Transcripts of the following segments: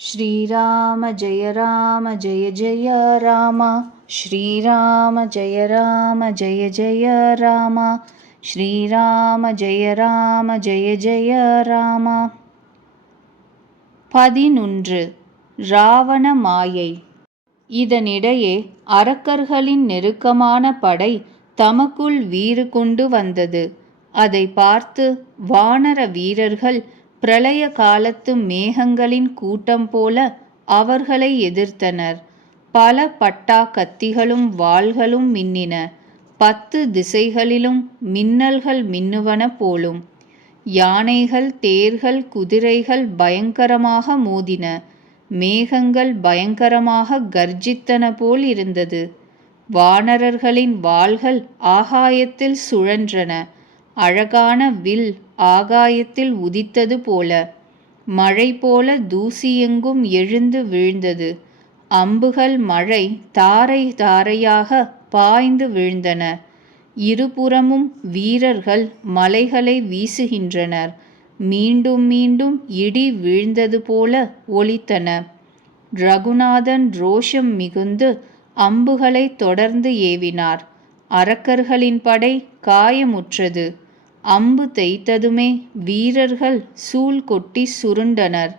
श्रीराम जय राम जय जय राम श्रीराम जय राम जय जय राम श्रीराम जय राम जय जय राम பதினொன்று ராவண மாயை இதனிடையே அரக்கர்களின் நெருக்கமான படை தமக்குள் வீறு கொண்டு வந்தது அதை பார்த்து வானர வீரர்கள் பிரளய காலத்து மேகங்களின் கூட்டம் போல அவர்களை எதிர்த்தனர். பல பட்டா கத்திகளும் வாள்களும் மின்னின. பத்து திசைகளிலும் மின்னல்கள் மின்னுவன போலும். யானைகள் தேர்கள் குதிரைகள் பயங்கரமாக மோதின. மேகங்கள் பயங்கரமாக கர்ஜித்தன போல் இருந்தது. வானரர்களின் வாள்கள் ஆகாயத்தில் சுழன்றன. அழகான வில் ஆகாயத்தில் உதித்தது போல மழை போல தூசியெங்கும் எழுந்து வீழ்ந்தது. அம்புகள் மழை தாரை தாரையாக பாய்ந்து வீழ்ந்தன. இருபுறமும் வீரர்கள் மலைகளை வீசுகின்றனர். மீண்டும் மீண்டும் இடி வீழ்ந்தது போல ஒலித்தன. ரகுநாதன் ரோஷம் மிகுந்து அம்புகளை தொடர்ந்து ஏவினார். அரக்கர்களின் படை காயமுற்றது. அம்பு தேய்த்ததுமே வீரர்கள் சூழ் கொட்டி சுருண்டனர்.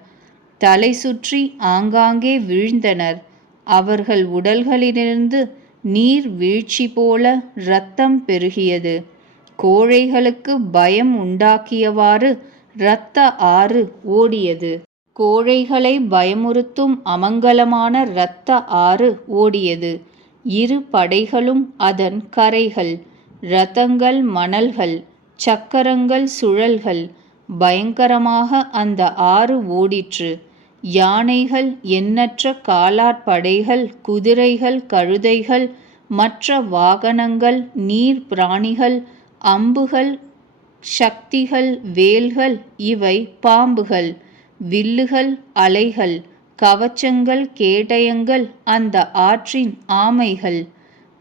தலை சுற்றி ஆங்காங்கே வீழ்ந்தனர். அவர்கள் உடல்களிலிருந்து நீர் வீழ்ச்சி போல இரத்தம் பெருகியது. கோழைகளுக்கு பயம் உண்டாக்கியவாறு இரத்த ஆறு ஓடியது. கோழைகளை பயமுறுத்தும் அமங்கலமான இரத்த ஆறு ஓடியது. இரு படைகளும் அதன் கரைகள் ரதங்கள் மணல்கள் சக்கரங்கள் சுழல்கள். பயங்கரமாக அந்த ஆறு ஓடிற்று. யானைகள் எண்ணற்ற காலாட்படைகள் குதிரைகள் கழுதைகள் மற்ற வாகனங்கள் நீர் பிராணிகள் அம்புகள் சக்திகள் வேல்கள் இவை பாம்புகள். வில்லுகள் அலைகள் கவச்சங்கள் கேடயங்கள் அந்த ஆற்றின் ஆமைகள்.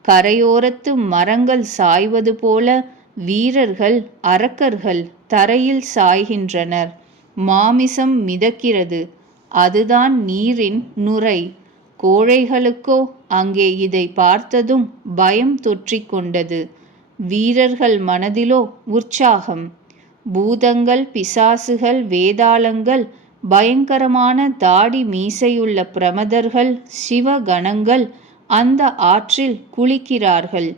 கரையோரத்து மரங்கள் சாய்வது போல வீரர்கள் அரக்கர்கள் தரையில் சாய்கின்றனர். மாமிசம் மிதக்கிறது. அதுதான் நீரின் நுரை. கோழைகளுக்கோ அங்கே இதை பார்த்ததும் பயம் தொற்றிக்கொண்டது வீரர்கள் மனதிலோ உற்சாகம். பூதங்கள் பிசாசுகள் வேதாளங்கள் பயங்கரமான தாடி மீசையுள்ள பிரமதர்கள் சிவகணங்கள் அந்த ஆற்றில் குளிக்கிறார்கள்.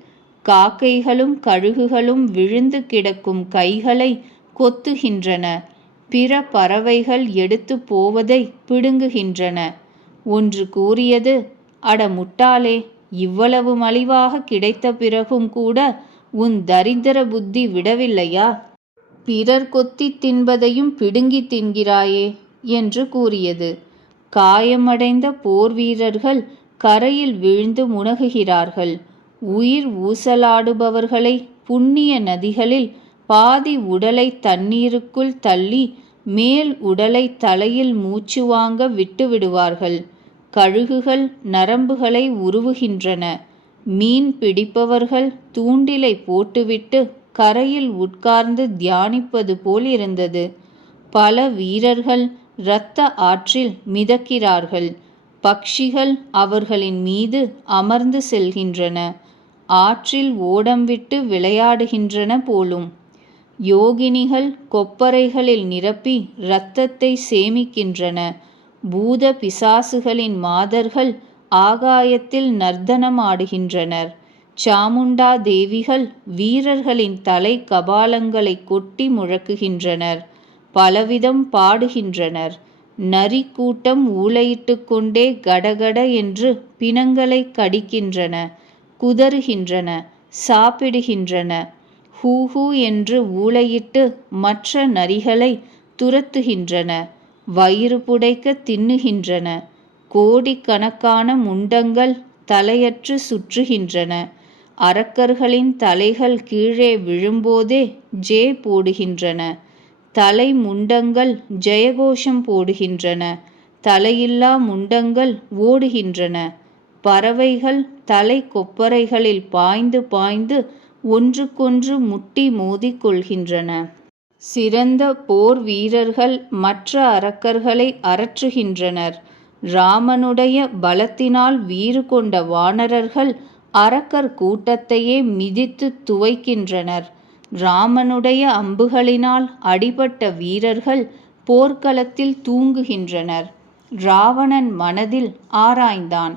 காக்கைகளும் கழுகுகளும் விழுந்து கிடக்கும் கைகளை கொத்துகின்றன. பிற பறவைகள் எடுத்து போவதை பிடுங்குகின்றன. ஒன்று கூறியது அட முட்டாளே இவ்வளவு மலிவாக கிடைத்த பிறகும் கூட உன் தரித்திர புத்தி விடவில்லையா? பிறர் கொத்தி தின்பதையும் பிடுங்கி தின்கிறாயே என்று கூறியது. காயமடைந்த போர் வீரர்கள் கரையில் விழுந்து முனகுகிறார்கள். உயிர் ஊசலாடுபவர்களை புண்ணிய நதிகளில் பாதி உடலை தண்ணீருக்குள் தள்ளி மேல் உடலை தலையில் மூச்சு வாங்க விட்டுவிடுவார்கள். கழுகுகள் நரம்புகளை உருவுகின்றன. மீன் பிடிப்பவர்கள் தூண்டிலை போட்டுவிட்டு கரையில் உட்கார்ந்து தியானிப்பது போல் இருந்தது. பல வீரர்கள் இரத்த ஆற்றில் மிதக்கிறார்கள். பக்ஷிகள் அவர்களின் மீது அமர்ந்து செல்கின்றன. ஆற்றில் ஓடம் விட்டு விளையாடுகின்றன போலும். யோகினிகள் கொப்பரைகளில் நிரப்பி இரத்தத்தை சேமிக்கின்றன. பூத பிசாசுகளின் மாதர்கள் ஆகாயத்தில் நர்த்தனமாடுகின்றனர் சாமுண்டா தேவிகள் வீரர்களின் தலை கபாலங்களை கொட்டி முழக்குகின்றனர். பலவிதம் பாடுகின்றனர். நரி கூட்டம் ஊளையிட்டு கொண்டே கடகட என்று பிணங்களை கடிக்கின்றன. குதறுகின்றன சாப்பிடுகின்றன. ஹூ ஹூ என்று ஊளையிட்டு மற்ற நரிகளை துரத்துகின்றன வயிறு புடைக்க தின்னுகின்றன கோடிக்கணக்கான முண்டங்கள் தலையற்று சுற்றுகின்றன. அரக்கர்களின் தலைகள் கீழே விழும்போதே ஜே போடுகின்றன தலை முண்டங்கள் ஜெயகோஷம் போடுகின்றன தலையில்லா முண்டங்கள் ஓடுகின்றன. பறவைகள் தலை கொப்பரைகளில் பாய்ந்து பாய்ந்து ஒன்றுக்கொன்று முட்டி மோதிக்கொள்கின்றன சிறந்த போர் வீரர்கள் மற்ற அரக்கர்களை அரற்றுகின்றனர். ராமனுடைய பலத்தினால் வீறு கொண்ட வானரர்கள் அரக்கர் கூட்டத்தையே மிதித்து துவைக்கின்றனர். ராமனுடைய அம்புகளினால் அடிபட்ட வீரர்கள் போர்க்களத்தில் தூங்குகின்றனர். ராவணன் மனதில் ஆராய்ந்தான்.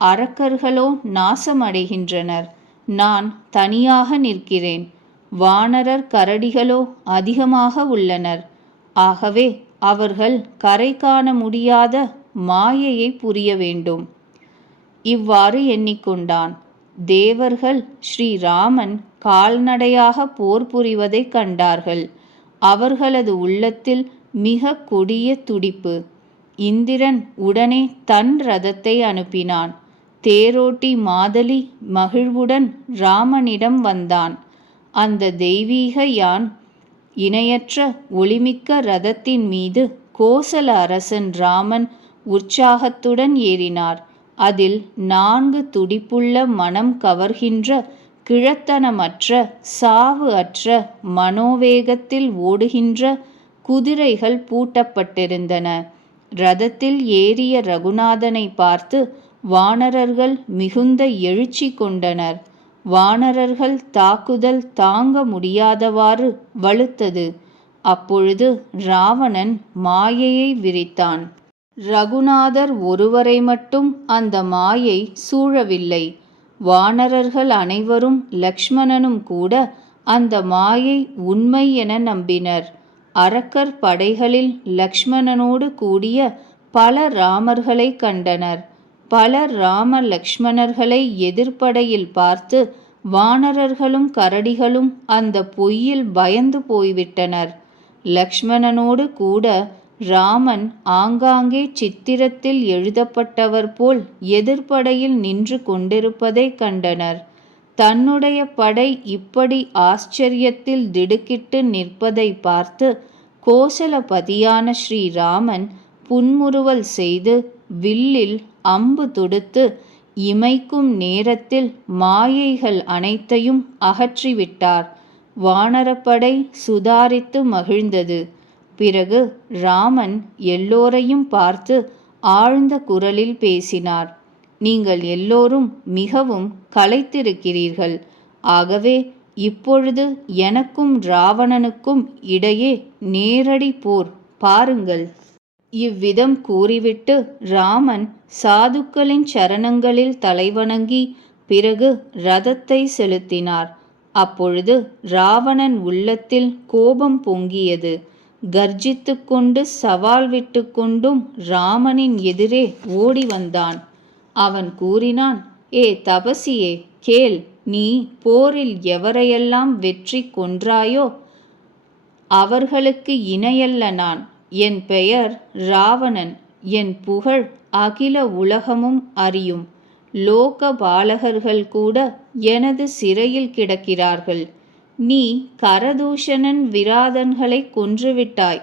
அரக்கர்களோ நாசமடைகின்றனர். நான் தனியாக நிற்கிறேன். வானரர் கரடிகளோ அதிகமாக உள்ளனர். ஆகவே அவர்கள் கரை காண முடியாத மாயையை புரிய வேண்டும். இவ்வாறு எண்ணிக்கொண்டான். தேவர்கள் ஸ்ரீராமன் கால்நடையாக போர் புரிவதைக் கண்டார்கள். அவர்களது உள்ளத்தில் மிக கொடிய துடிப்பு. இந்திரன் உடனே தன் ரதத்தை அனுப்பினான். தேரோட்டி மாதலி மகிழ்வுடன் ராமனிடம் வந்தான். அந்த தெய்வீக யான் இணையற்ற ஒளிமிக்க ரதத்தின் மீது கோசல அரசன் ராமன் உற்சாகத்துடன் ஏறினார். அதில் நான்கு துடிப்புள்ள மனம் கவர்கின்ற கிழத்தனமற்ற சாவு அற்ற மனோவேகத்தில் ஓடுகின்ற குதிரைகள் பூட்டப்பட்டிருந்தன. ரதத்தில் ஏறிய ரகுநாதனை பார்த்து வானரர்கள் மிகுந்த எழுச்சி கொண்டனர். வானரர்கள் தாக்குதல் தாங்க முடியாதவாறு வலுத்தது. அப்பொழுது ராவணன் மாயையை விரித்தான். ரகுநாதர் ஒருவரை மட்டும் அந்த மாயை சூழவில்லை. வானரர்கள் அனைவரும் லக்ஷ்மணனும் கூட அந்த மாயை உண்மை என நம்பினர். அரக்கர் படைகளில் லக்ஷ்மணனோடு கூடிய பல ராமர்களை கண்டனர். பல ராம லக்ஷ்மணர்களை எதிர்ப்படையில் பார்த்து வானரர்களும் கரடிகளும் அந்த பொய்யில் பயந்து போய்விட்டனர். லக்ஷ்மணனோடு கூட ராமன் ஆங்காங்கே சித்திரத்தில் எழுதப்பட்டவர் போல் எதிர்ப்படையில் நின்று கொண்டிருப்பதை கண்டனர். தன்னுடைய படை இப்படி ஆச்சரியத்தில் திடுக்கிட்டு நிற்பதை பார்த்து கோசலபதியான ஸ்ரீராமன் புன்முறுவல் செய்து வில்லில் அம்பு தொடுத்து இமைக்கும் நேரத்தில் மாயைகள் அனைத்தையும் அகற்றிவிட்டார். வானரப்படை சுதாரித்து மகிழ்ந்தது. பிறகு ராமன் எல்லோரையும் பார்த்து ஆழ்ந்த குரலில் பேசினார். நீங்கள் எல்லோரும் மிகவும் களைத்திருக்கிறீர்கள். ஆகவே இப்பொழுது எனக்கும் ராவணனுக்கும் இடையே நேரடி போர். பாருங்கள். இவ்விதம் கூறிவிட்டு ராமன் சாதுக்களின் சரணங்களில் தலைவணங்கி பிறகு ரதத்தை செலுத்தினார். அப்பொழுது ராவணன் உள்ளத்தில் கோபம் பொங்கியது. கர்ஜித்து கொண்டு சவால் விட்டு கொண்டும் ராமனின் எதிரே ஓடி வந்தான். அவன் கூறினான் ஏ தபசியே கேள் நீ போரில் எவரையெல்லாம் வெற்றி கொன்றாயோ அவர்களுக்கு இணையல்ல நான். என் பெயர் ராவணன் என் புகழ் அகில உலகமும் அறியும். லோக பாலகர்கள் கூட எனது சிறையில் கிடக்கிறார்கள். நீ கரதூஷணன் விராதன்களை கொன்றுவிட்டாய்.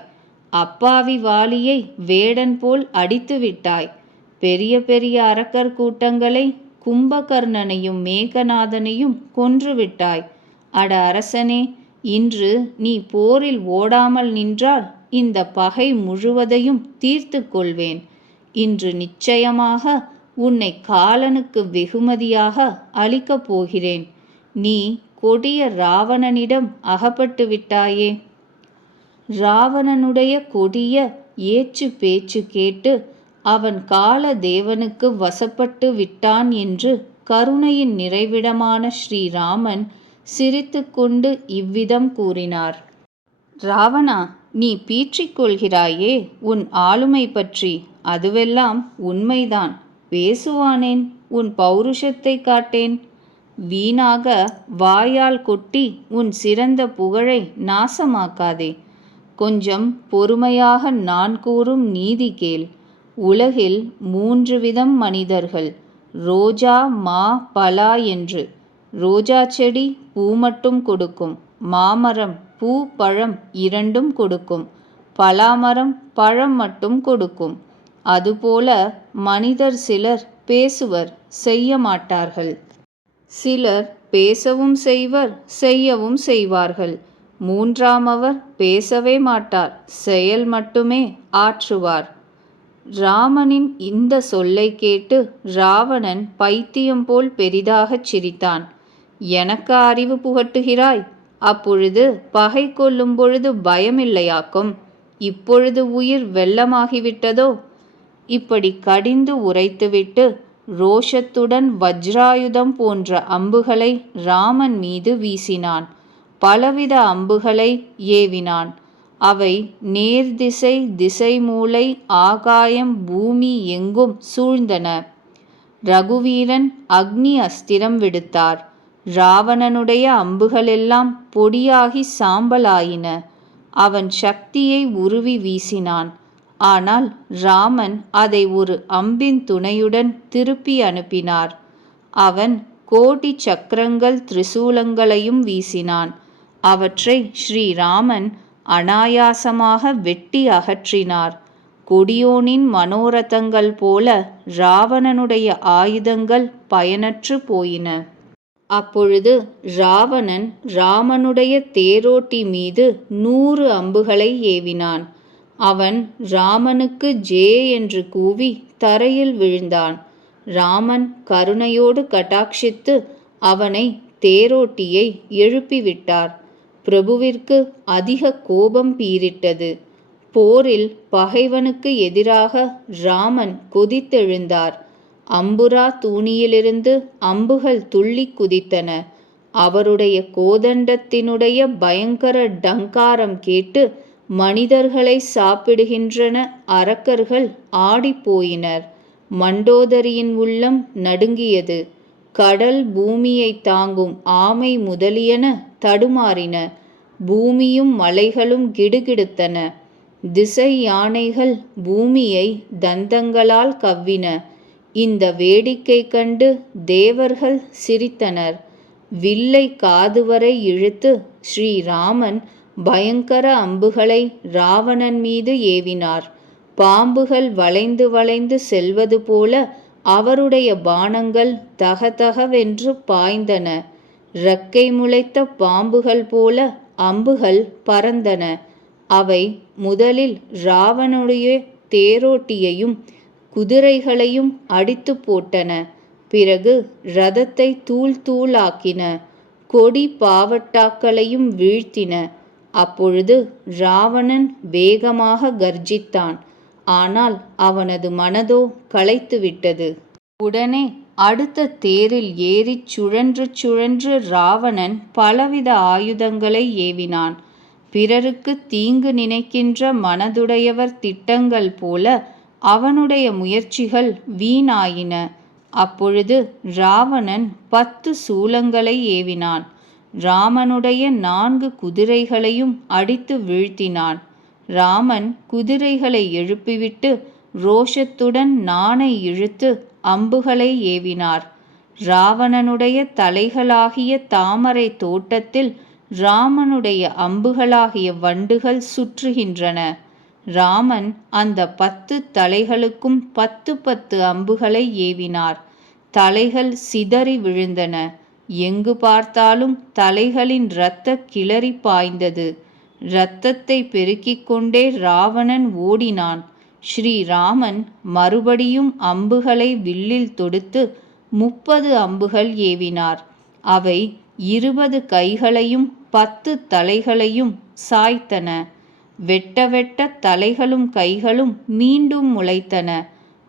அப்பாவி வாலியை வேடன் போல் அடித்து விட்டாய் பெரிய பெரிய அரக்கர் கூட்டங்களை கும்பகர்ணனையும் மேகநாதனையும் கொன்றுவிட்டாய். அட அரசனே இன்று நீ போரில் ஓடாமல் நின்றால் இந்த பகை முழுவதையும் தீர்த்து கொள்வேன். இன்று நிச்சயமாக உன்னை காலனுக்கு வெகுமதியாக அளிக்கப் போகிறேன். நீ கொடிய ராவணனிடம் அகப்பட்டு விட்டாயே. ராவணனுடைய கொடிய ஏச்சு பேச்சு கேட்டு அவன் கால தேவனுக்கு வசப்பட்டு விட்டான் என்று கருணையின் நிறைவிடமான ஸ்ரீராமன் சிரித்துக்கொண்டு இவ்விதம் கூறினார். ராவணா நீ பீற்றிக்கொள்கிறாயே உன் ஆளுமை பற்றி அதுவெல்லாம் உண்மைதான். பேசுவானேன் உன் பௌருஷத்தை காட்டேன். வீணாக வாயால் கொட்டி உன் சிறந்த புகழை நாசமாக்காதே. கொஞ்சம் பொறுமையாக நான் கூறும் நீதி கேள். உலகில் மூன்று விதம் மனிதர்கள் ரோஜா மா பலா என்று. ரோஜா செடி பூ மட்டும் கொடுக்கும். மாமரம் பூ பழம் இரண்டும் கொடுக்கும். பலாமரம் பழம் மட்டும் கொடுக்கும். அதுபோல மனிதர் சிலர் பேசுவர் செய்ய மாட்டார்கள். சிலர் பேசவும் செய்வர் செய்யவும் செய்வார்கள். மூன்றாமவர் பேசவே மாட்டார் செயல் மட்டுமே ஆற்றுவார். ராமனின் இந்த சொல்லை கேட்டு ராவணன் பைத்தியம் போல் பெரிதாகச் சிரித்தான். எனக்கு அறிவு புகட்டுகிறாய் அப்பொழுது பகை கொள்ளும் பொழுது பயமில்லையாக்கும். இப்பொழுது உயிர் வெள்ளமாகிவிட்டதோ? இப்படி கடிந்து உரைத்துவிட்டு ரோஷத்துடன் வஜ்ராயுதம் போன்ற அம்புகளை ராமன் மீது வீசினான். பலவித அம்புகளை ஏவினான். அவை நேர்திசை திசை மூலை ஆகாயம் பூமி எங்கும் சூழ்ந்தன. ரகுவீரன் அக்னி அஸ்திரம் விடுத்தார். ராவணனுடைய அம்புகளெல்லாம் பொடியாகி சாம்பலாயின. அவன் சக்தியை உருவி வீசினான். ஆனால் ராமன் அதை ஒரு அம்பின் துணையுடன் திருப்பி அனுப்பினார். அவன் கோடி சக்கரங்கள் திரிசூலங்களையும் வீசினான். அவற்றை ஸ்ரீராமன் அனாயாசமாக வெட்டி அகற்றினார். கொடியோனின் மனோரதங்கள் போல ராவணனுடைய ஆயுதங்கள் பயனற்று போயின. அப்பொழுது ராவணன் ராமனுடைய தேரோட்டி மீது நூறு அம்புகளை ஏவினான். அவன் ராமனுக்கு ஜே என்று கூவி தரையில் விழுந்தான். ராமன் கருணையோடு கட்டாட்சித்து அவனை தேரோட்டியை எழுப்பிவிட்டார். பிரபுவிற்கு அதிக கோபம் பீரிட்டது போரில் பகைவனுக்கு எதிராக ராமன் கொதித்தெழுந்தார். அம்புரா தூணியிலிருந்து அம்புகள் துள்ளி குதித்தன. அவருடைய கோதண்டத்தினுடைய பயங்கர டங்காரம் கேட்டு மனிதர்களை சாப்பிடுகின்றன அரக்கர்கள் ஆடிப்போயினர் மண்டோதரியின் உள்ளம் நடுங்கியது. கடல் பூமியை தாங்கும் ஆமை முதலியன தடுமாறின. பூமியும் மலைகளும் கிடுகிடுத்தன. திசை யானைகள் பூமியை தந்தங்களால் கவ்வின. இந்த வேடிக்கை கண்டு தேவர்கள் சிரித்தனர். வில்லை காதுவரை இழுத்து ஸ்ரீராமன் பயங்கர அம்புகளை ராவணன் மீது ஏவினார். பாம்புகள் வளைந்து வளைந்து செல்வது போல அவருடைய பானங்கள் தகதகவென்று பாய்ந்தன. இரக்கை முளைத்த பாம்புகள் போல அம்புகள் பறந்தன. அவை முதலில் ராவனுடைய தேரோட்டியையும் குதிரைகளையும் அடித்து போட்டன. பிறகு ரதத்தை தூள் தூளாக்கின. கொடி பாவட்டாக்களையும் வீழ்த்தின. அப்பொழுது ராவணன் வேகமாக கர்ஜித்தான். ஆனால் அவனது மனதோ களைத்துவிட்டது. உடனே அடுத்த தேரில் ஏறிச் சுழன்று சுழன்று ராவணன் பலவித ஆயுதங்களை ஏவினான். பிறருக்கு தீங்கு நினைக்கின்ற மனதுடையவர் திட்டங்கள் போல அவனுடைய முயற்சிகள் வீணாயின. அப்பொழுது ராவணன் பத்து சூலங்களை ஏவினான். ராமனுடைய நான்கு குதிரைகளையும் அடித்து வீழ்த்தினான். ராமன் குதிரைகளை எழுப்பிவிட்டு ரோஷத்துடன் நாணை இழுத்து அம்புகளை ஏவினார். ராவணனுடைய தலைகளாகிய தாமரை தோட்டத்தில் ராமனுடைய அம்புகளாகிய வண்டுகள் சுற்றுகின்றன. ராமன் அந்த பத்து தலைகளுக்கும் பத்து பத்து அம்புகளை ஏவினார். தலைகள் சிதறி விழுந்தன. எங்கு பார்த்தாலும் தலைகளின் இரத்த கிளறி பாய்ந்தது. இரத்தத்தை பெருக்கிக் கொண்டே ராவணன் ஓடினான். ஸ்ரீராமன் மறுபடியும் அம்புகளை வில்லில் தொடுத்து முப்பது அம்புகள் ஏவினார். அவை இருபது கைகளையும் பத்து தலைகளையும் சாய்த்தன. வெட்ட வெட்ட தலைகளும் கைகளும் மீண்டும் முளைத்தன.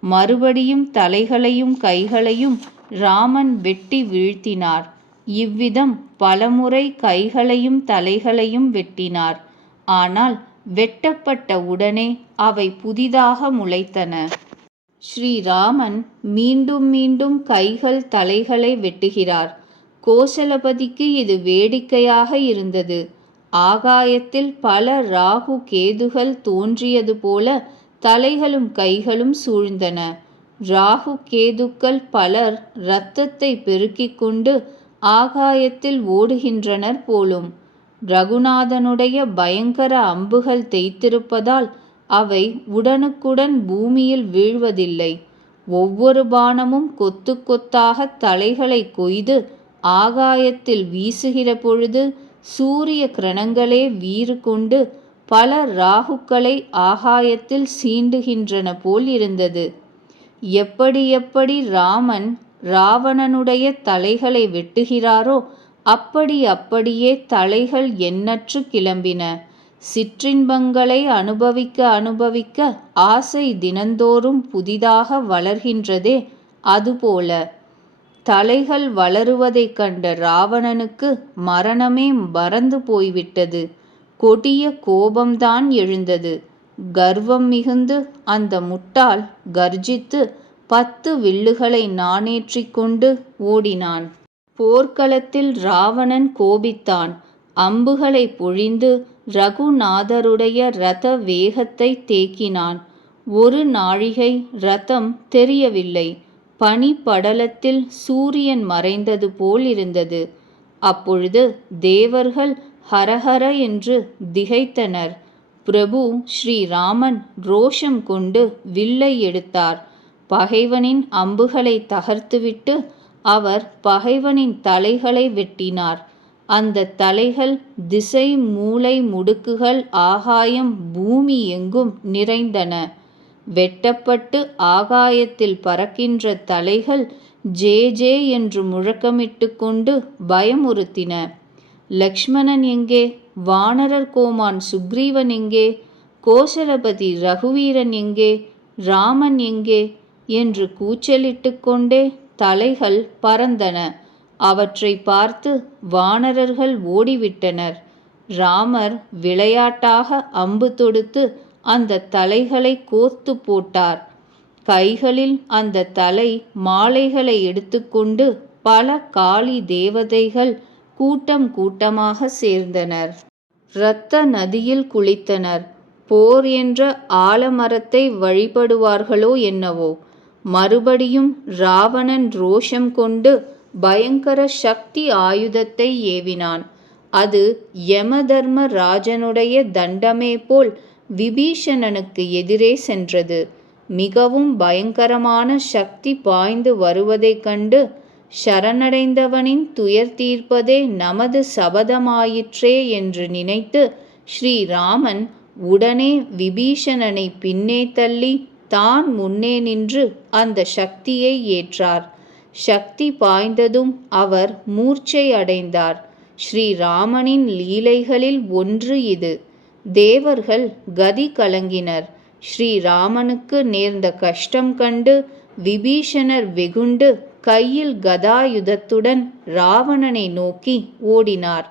மறுபடியும் தலைகளையும் கைகளையும் ராமன் வெட்டி வீழ்த்தினார். இவ்விதம் பலமுறை கைகளையும் தலைகளையும் வெட்டினார். ஆனால் வெட்டப்பட்ட உடனே அவை புதிதாக முளைத்தன. ஸ்ரீராமன் மீண்டும் மீண்டும் கைகள் தலைகளை வெட்டுகிறார். கோசலபதிக்கு இது வேடிக்கையாக இருந்தது. ஆகாயத்தில் பல ராகு கேதுகள் தோன்றியது போல தலைகளும் கைகளும் சூழ்ந்தன. ராகு கேதுக்கள் பலர் இரத்தத்தை பெருக்கிக் கொண்டு ஆகாயத்தில் ஓடுகின்றனர் போலும். ரகுநாதனுடைய பயங்கர அம்புகள் தேய்த்திருப்பதால் அவை உடனுக்குடன் பூமியில் வீழ்வதில்லை. ஒவ்வொரு பானமும் கொத்து கொத்தாக தலைகளை கொய்து ஆகாயத்தில் வீசுகிற பொழுது சூரிய கிரணங்களே வீறு கொண்டு பல ராகுக்களை ஆகாயத்தில் சீண்டுகின்றன போல் இருந்தது. எப்படி எப்படி ராமன் ராவணனுடைய தலைகளை வெட்டுகிறாரோ அப்படி அப்படியே தலைகள் எண்ணற்று கிளம்பின. சிற்றின்பங்களை அனுபவிக்க அனுபவிக்க ஆசை தினந்தோறும் புதிதாக வளர்கின்றதே அதுபோல. தலைகள் வளருவதைக் கண்ட ராவணனுக்கு மரணமே மறந்து போய்விட்டது. கொடிய கோபம்தான் எழுந்தது. கர்வம் மிகுந்து அந்த முட்டாள் கர்ஜித்து பத்து வில்லுகளை நாணேற்றிக் கொண்டு ஓடினான். போர்க்களத்தில் ராவணன் கோபித்தான். அம்புகளை பொழிந்து ரகுநாதருடைய ரத வேகத்தை தேக்கினான். ஒரு நாழிகை ரதம் தெரியவில்லை. பனி படலத்தில் சூரியன் மறைந்தது போல் இருந்தது. அப்பொழுது தேவர்கள் ஹரஹர என்று திகைத்தனர். பிரபு ஸ்ரீராமன் ரோஷம் கொண்டு வில்லை எடுத்தார். பகைவனின் அம்புகளை தகர்த்துவிட்டு அவர் பகைவனின் தலைகளை வெட்டினார். அந்த தலைகள் திசை மூளை முடுக்குகள் ஆகாயம் பூமி எங்கும் நிறைந்தன. வெட்டப்பட்டு ஆகாயத்தில் பறக்கின்ற தலைகள் ஜே ஜே என்று முழக்கமிட்டு கொண்டு பயமுறுத்தின. லக்ஷ்மணன் எங்கே? வானரர் கோமான் சுக்ரீவன் எங்கே? கோசலபதி ரகுவீரன் எங்கே? ராமன் எங்கே? என்று கூச்சலிட்டு கொண்டே தலைகள் பறந்தன. அவற்றை பார்த்து வானரர்கள் ஓடிவிட்டனர். ராமர் விளையாட்டாக அம்பு தொடுத்து அந்த தலைகளை கோர்த்து போட்டார். கைகளில் அந்த தலை மாலைகளை எடுத்துக்கொண்டு பல காளி தேவதைகள் கூட்டம் கூட்டமாக சேர்ந்தனர். இரத்த நதியில் குளித்தனர். போர் என்ற ஆலமரத்தை வழிபடுவார்களோ என்னவோ. மறுபடியும் ராவணன் ரோஷம் கொண்டு பயங்கர சக்தி ஆயுதத்தை ஏவினான். அது யமதர்ம ராஜனுடைய தண்டமே போல் விபீஷணனுக்கு எதிரே சென்றது. மிகவும் பயங்கரமான சக்தி பாய்ந்து வருவதைக் கண்டு சரணடைந்தவனின் துயர் தீர்ப்பதே நமது சபதமாயிற்றே என்று நினைத்து ஸ்ரீராமன் உடனே விபீஷணனை பின்னே தள்ளி தான் முன்னே நின்று அந்த சக்தியை ஏற்றார். சக்தி பாய்ந்ததும் அவர் மூர்ச்சை அடைந்தார். ஸ்ரீராமனின் லீலைகளில் ஒன்று இது. தேவர்கள் கதி கலங்கினர். ஸ்ரீராமனுக்கு நேர்ந்த கஷ்டம் கண்டு விபீஷணர் வெகுண்டு கையில் கதாயுதத்துடன் ராவணனை நோக்கி ஓடினார்.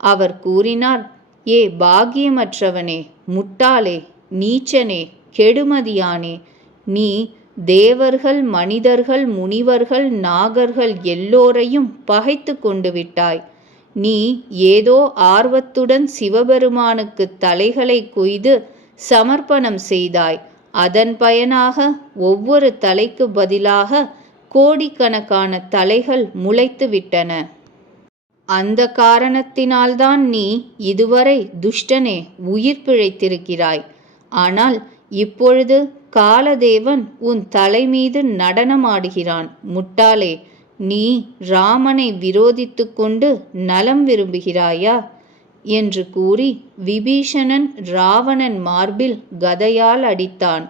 அவர் கூறினார் ஏ பாகியமற்றவனே முட்டாளே நீச்சனே கெடுமதியானே நீ தேவர்கள் மனிதர்கள் முனிவர்கள் நாகர்கள் எல்லோரையும் பகைத்து கொண்டு விட்டாய் நீ ஏதோ ஆர்வத்துடன் சிவபெருமானுக்கு தலைகளை கொய்து சமர்ப்பணம் செய்தாய். அதன் பயனாக ஒவ்வொரு தலைக்கு பதிலாக கோடிக்கணக்கான தலைகள் முளைத்து விட்டன அந்த காரணத்தினால்தான் நீ இதுவரை துஷ்டனே உயிர் பிழைத்திருக்கிறாய். ஆனால் இப்பொழுது காலதேவன் உன் தலை மீது நடனமாடுகிறான். முட்டாளே நீ ராமனை விரோதித்து கொண்டு நலம் விரும்புகிறாயா? என்று கூறி விபீஷணன் ராவணன் மார்பில் கதையால் அடித்தான்.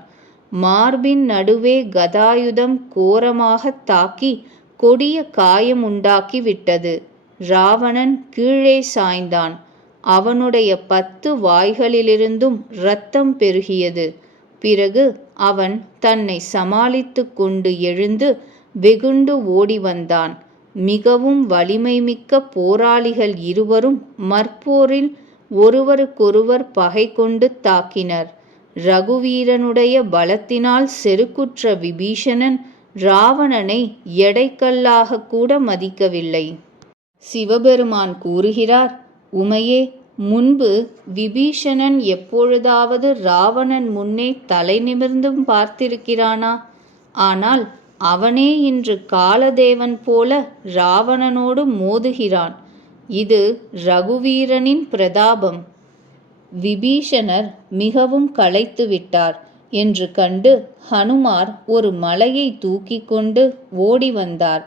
மார்பின் நடுவே கதாயுதம் கோரமாக தாக்கி கொடிய காயம் உண்டாக்கி விட்டது. ராவணன் கீழே சாய்ந்தான். அவனுடைய பத்து வாய்களிலிருந்தும் இரத்தம் பெருகியது. பிறகு அவன் தன்னை சமாளித்து கொண்டு எழுந்து வெகுண்டு ஓடி வந்தான் மிகவும் வலிமை மிக்க போராளிகள் இருவரும் மற்போரில் ஒருவருக்கொருவர் பகை கொண்டு தாக்கினர். ரகுவீரனுடைய பலத்தினால் செருக்குற்ற விபீஷணன் ராவணனை எடைக்கல்லாக கூட மதிக்கவில்லை. சிவபெருமான் கூறுகிறார் உமையே முன்பு விபீஷணன் எப்பொழுதாவது ராவணன் முன்னே தலை நிமிர்ந்தும் பார்த்திருக்கிறானா? ஆனால் அவனே இன்று காலதேவன் போல ராவணனோடு மோதுகிறான் இது ரகுவீரனின் பிரதாபம் விபீஷணர் மிகவும் களைத்து விட்டார் என்று கண்டு ஹனுமார் ஒரு மலையை தூக்கி கொண்டு ஓடி வந்தார்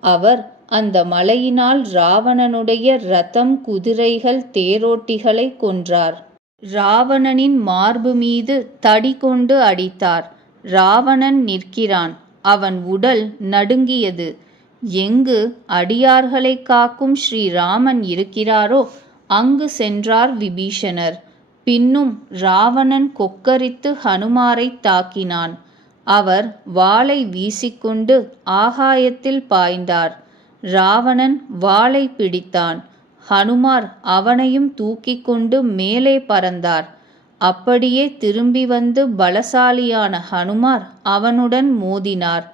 அவர் அந்த மலையினால் ராவணனுடைய ரதம் குதிரைகள் தேரோட்டிகளை கொன்றார் ராவணனின் மார்பு மீது தடி கொண்டு அடித்தார். ராவணன் நிற்கிறான். அவன் உடல் நடுங்கியது. எங்கு அடியார்களை காக்கும் ஸ்ரீராமன் இருக்கிறாரோ அங்கு சென்றார் விபீஷணர். பின்னும் ராவணன் கொக்கரித்து ஹனுமாரைத் தாக்கினான். அவர் வாளை வீசிக்கொண்டு ஆகாயத்தில் பாய்ந்தார். ராவணன் வாளை பிடித்தான். ஹனுமார் அவனையும் தூக்கிக் கொண்டு மேலே பறந்தார். அப்படியே திரும்பி வந்து பலசாலியான ஹனுமார் அவனுடன் மோதினார்.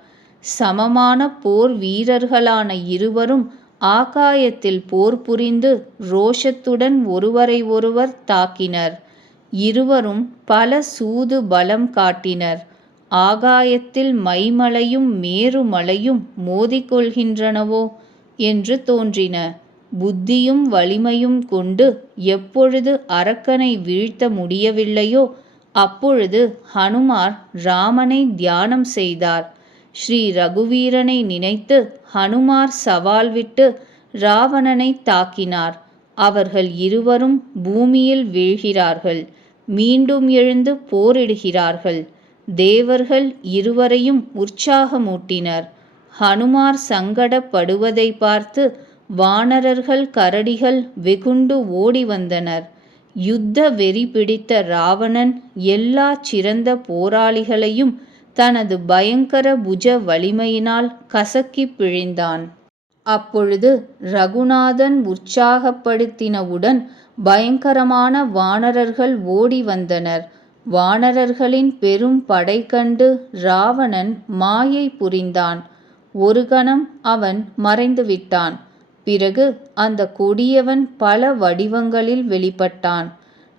சமமான போர் வீரர்களான இருவரும் ஆகாயத்தில் போர் புரிந்து ரோஷத்துடன் ஒருவரை ஒருவர் தாக்கினர். இருவரும் பல சூது பலம் காட்டினர். ஆகாயத்தில் மைமலையும் மேருமலையும் மோதிக்கொள்கின்றனவோ என்று தோன்றின. புத்தியும் வலிமையும் கொண்டு எப்பொழுது அரக்கனை வீழ்த்த முடியவில்லையோ அப்பொழுது ஹனுமார் ராமனை தியானம் செய்தார். ஸ்ரீ ரகுவீரனை நினைத்து ஹனுமார் சவால் விட்டு ராவணனை தாக்கினார். அவர்கள் இருவரும் பூமியில் வீழ்கிறார்கள். மீண்டும் எழுந்து போரிடுகிறார்கள். தேவர்கள் இருவரையும் உற்சாகமூட்டினர். ஹனுமார் சங்கடப்படுவதை பார்த்து வானரர்கள் கரடிகள் வெகுண்டு ஓடி வந்தனர். யுத்த வெறி பிடித்த ராவணன் எல்லா சிறந்த போராளிகளையும் தனது பயங்கர புஜ வலிமையினால் கசக்கிப் பிழிந்தான். அப்பொழுது ரகுநாதன் உற்சாகப்படுத்தினவுடன் பயங்கரமான வானரர்கள் ஓடி வந்தனர். வானரர்களின் பெரும் படை கண்டு ராவணன் மாயை புரிந்தான். ஒரு கணம் அவன் மறைந்துவிட்டான். பிறகு அந்த கொடியவன் பல வடிவங்களில் வெளிப்பட்டான்.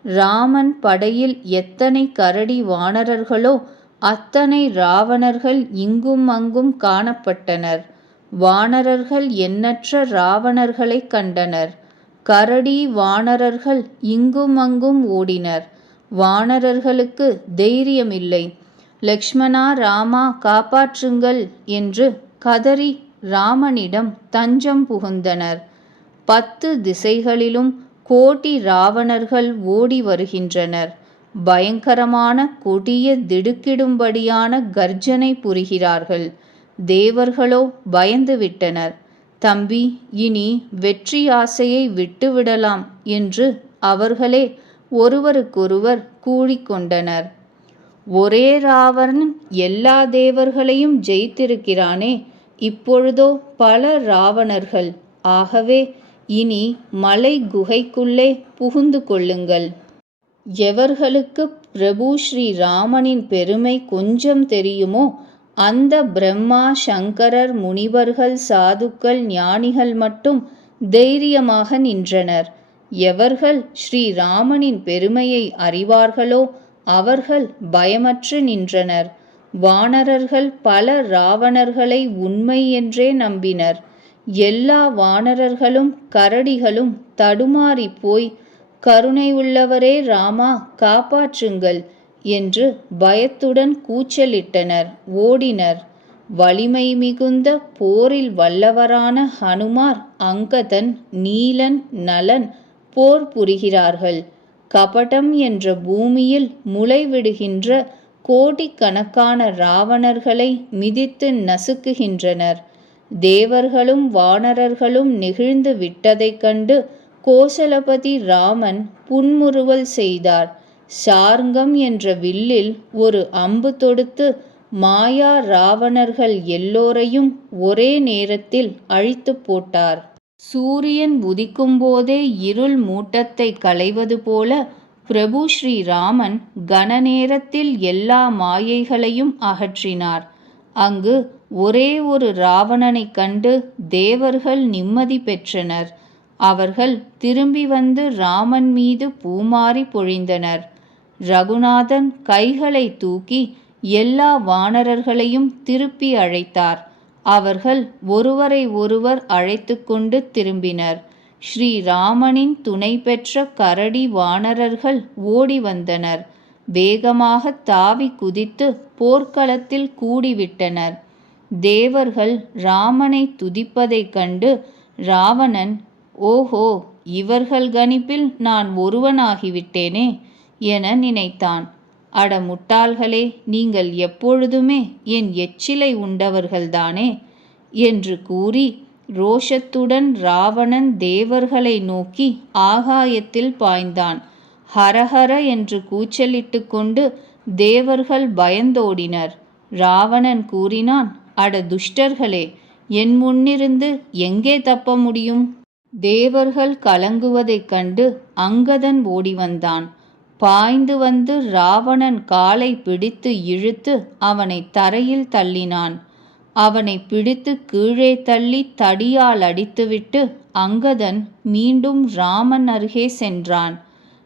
ராமன் படையில் எத்தனை கரடி வானரர்களோ அத்தனை ராவணர்கள் இங்கும் அங்கும் காணப்பட்டனர். வானரர்கள் எண்ணற்ற ராவணர்களை கண்டனர். கரடி வானரர்கள் இங்கும் அங்கும் ஓடினர். வானரர்களுக்கு தைரியமில்லை. லக்ஷ்மணா ராமா காப்பாற்றுங்கள் என்று கதறி ராமனிடம் தஞ்சம் புகுந்தனர். பத்து திசைகளிலும் கோடி ராவணர்கள் ஓடி வருகின்றனர். பயங்கரமான கொடிய திடுக்கிடும்படியான கர்ஜனை புரிகிறார்கள். தேவர்களோ பயந்துவிட்டனர். தம்பி இனி வெற்றி ஆசையை விட்டுவிடலாம் என்று அவர்களே ஒருவருக்கொருவர் கூறிக்கொண்டனர். ஒரே ராவணன் எல்லா தேவர்களையும் ஜெயித்திருக்கிறானே இப்பொழுதோ பல ராவணர்கள். ஆகவே இனி மலை குகைக்குள்ளே புகுந்து கொள்ளுங்கள். எவர்களுக்கு பிரபு ஸ்ரீ ராமனின் பெருமை கொஞ்சம் தெரியுமோ அந்த பிரம்மா சங்கரர் முனிவர்கள் சாதுக்கள் ஞானிகள் மட்டும் தைரியமாக நின்றனர். எவர்கள் ஸ்ரீராமனின் பெருமையை அறிவார்களோ அவர்கள் பயமற்று நின்றனர். வானரர்கள் பல ராவணர்களை உண்மை என்றே நம்பினர். எல்லா வானரர்களும் கரடிகளும் தடுமாறிப் போய் கருணையுள்ளவரே ராமா காப்பாற்றுங்கள் என்று பயத்துடன் கூச்சலிட்டனர் ஓடினர். வலிமை மிகுந்த போரில் வல்லவரான ஹனுமார் அங்கதன் நீலன் நலன் போர் புரிகிறார்கள். கபடம் என்ற பூமியில் முளைவிடுகின்ற கோடிக்கணக்கான ராவணர்களை மிதித்து நசுக்குகின்றனர். தேவர்களும் வானரர்களும் நெகிழ்ந்து விட்டதைக் கண்டு கோசலபதி ராமன் புன்முறுவல் செய்தார். சார்ங்கம் என்ற வில்லில் ஒரு அம்பு தொடுத்து மாயா ராவணர்கள் எல்லோரையும் ஒரே நேரத்தில் அழித்துப் போட்டார். சூரியன் உதிக்கும்போதே இருள் மூட்டத்தை களைவது போல பிரபு ஸ்ரீராமன் கனநேரத்தில் எல்லா மாயைகளையும் அகற்றினார். அங்கு ஒரே ஒரு ராவணனைக் கண்டு தேவர்கள் நிம்மதி பெற்றனர். அவர்கள் திரும்பி வந்து ராமன் மீது பூமாறி பொழிந்தனர். ரகுநாதன் கைகளை தூக்கி எல்லா வானரர்களையும் திருப்பி அழைத்தார். அவர்கள் ஒருவரை ஒருவர் அழைத்து கொண்டு திரும்பினர். ஸ்ரீராமனின் துணை பெற்ற கரடி வானரர்கள் ஓடி வந்தனர். வேகமாகத் தாவிக் குதித்து போர்க்களத்தில் கூடிவிட்டனர். தேவர்கள் ராமனைத் துதிப்பதைக் கண்டு ராவணன் ஓஹோ இவர்கள் கணிப்பில் நான் ஒருவனாகிவிட்டேனே என நினைத்தான் அட முட்டாள்களே நீங்கள் எப்பொழுதுமே என் எச்சிலை உண்டவர்கள்தானே என்று கூறி ரோஷத்துடன் ராவணன் தேவர்களை நோக்கி ஆகாயத்தில் பாய்ந்தான். ஹரஹர என்று கூச்சலிட்டு கொண்டு தேவர்கள் பயந்தோடினர். ராவணன் கூறினான் அட துஷ்டர்களே என் முன்னிருந்து எங்கே தப்ப முடியும்? தேவர்கள் கலங்குவதைக் கண்டு அங்கதன் ஓடி வந்தான் பாய்ந்து வந்து ராவணன் காலை பிடித்து இழுத்து அவனை தரையில் தள்ளினான். அவனை பிடித்து கீழே தள்ளி தடியால் அடித்துவிட்டு அங்கதன் மீண்டும் ராமன் அருகே சென்றான்.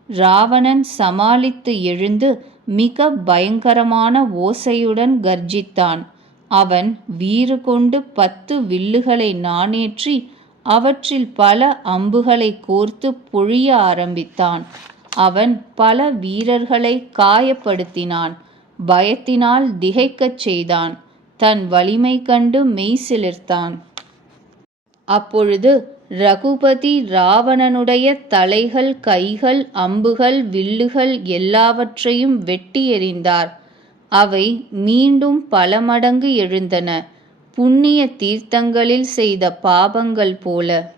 ராவணன் சமாளித்து எழுந்து மிக பயங்கரமான ஓசையுடன் கர்ஜித்தான். அவன் வீறு கொண்டு பத்து வில்லுகளை நாணேற்றி அவற்றில் பல அம்புகளை கோர்த்து பொழிய ஆரம்பித்தான். அவன் பல வீரர்களை காயப்படுத்தினான். பயத்தினால் திகைக்கச் செய்தான். தன் வலிமை கண்டு மெய் சிலிர்த்தான். அப்பொழுது ரகுபதி ராவணனுடைய தலைகள் கைகள் அம்புகள் வில்லுகள் எல்லாவற்றையும் வெட்டி எறிந்தார். அவை மீண்டும் பல மடங்கு எழுந்தன. புண்ணிய தீர்த்தங்களில் செய்த பாபங்கள் போல.